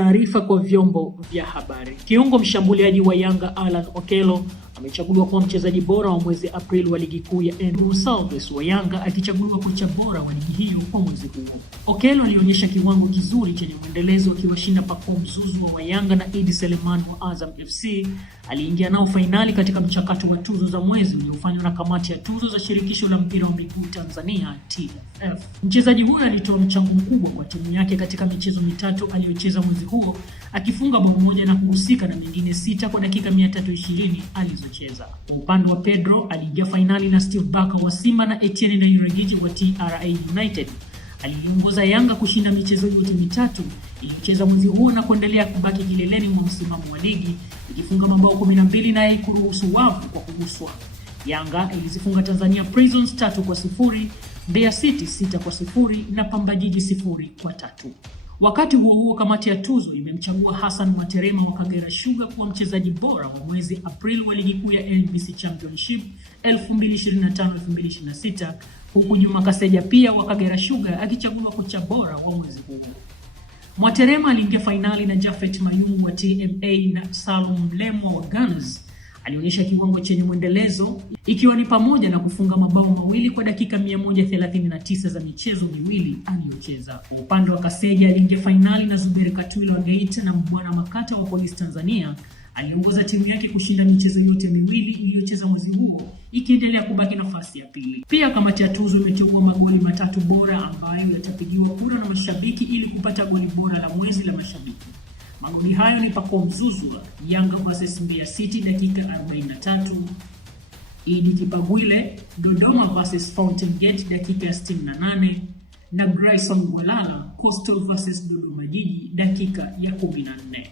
Taarifa kwa vyombo vya habari. Kiungo mshambuliaji wa Yanga Alan Okello amechaguliwa kuwa mchezaji bora wa mwezi Aprili wa ligi kuu ya Andrew Salves wa Yanga, akichaguliwa kocha bora wa ligi hiyo kwa mwezi huo. Okello alionyesha kiwango kizuri chenye mwendelezo akiwashinda Pacome Zouzoua wa Yanga na Idi Seleman wa Azam FC. Aliingia nao fainali katika mchakato wa tuzo za mwezi uliofanywa na kamati ya tuzo za shirikisho la mpira wa miguu Tanzania TFF. Mchezaji huyo alitoa mchango mkubwa kwa timu yake katika michezo mitatu aliyocheza mwezi huo, akifunga bao moja na kuhusika na mingine 6 kwa dakika 320 alizocheza. Kwa upande wa Pedro, aliingia fainali na Steve Barker wa Simba na Etienne Nairagiji wa TRA United. Aliongoza Yanga kushinda michezo yote mitatu iliyocheza mwezi huo na kuendelea kubaki kileleni mwa msimamo wa ligi, ikifunga mabao 12 na kuruhusu wavu kwa kuguswa. Yanga ilizifunga Tanzania Prisons 3-0, Mbeya City 6-0 na Pamba Jiji 0-3. Wakati huo huo, kamati ya tuzo imemchagua Hassan Mwaterema wa Kagera Sugar kuwa mchezaji bora wa mwezi Aprili wa ligi kuu ya NBC Championship 2025-2026, huku Juma Kaseja pia wa Kagera Sugar akichaguliwa kocha bora wa mwezi huo. Mwaterema aliingia fainali na Japhet Mayungu wa TMA na Salum Lemwa wa Gunners. Alionyesha kiwango chenye mwendelezo, ikiwa ni pamoja na kufunga mabao mawili kwa dakika 139 za michezo miwili aliyocheza. Kwa upande wa Kaseja, aliingia fainali na Zuberi Katwila wa Geita na Mbwana Makata wa Police Tanzania. Aliongoza timu yake kushinda michezo yote miwili iliyocheza mwezi huo, ikiendelea kubaki nafasi ya pili. Pia kamati ya tuzo imeteua magoli matatu bora ambayo yatapigiwa kura na mashabiki ili kupata goli bora la mwezi la mashabiki. Magoli hayo ni Pacome Zouzoua, Yanga vs Mbeya City dakika 43, Idi Kipagwile, Dodoma vs Fountain Gate dakika 68, na Grayson Gwalala, Coastal vs Dodoma Jiji dakika ya 14.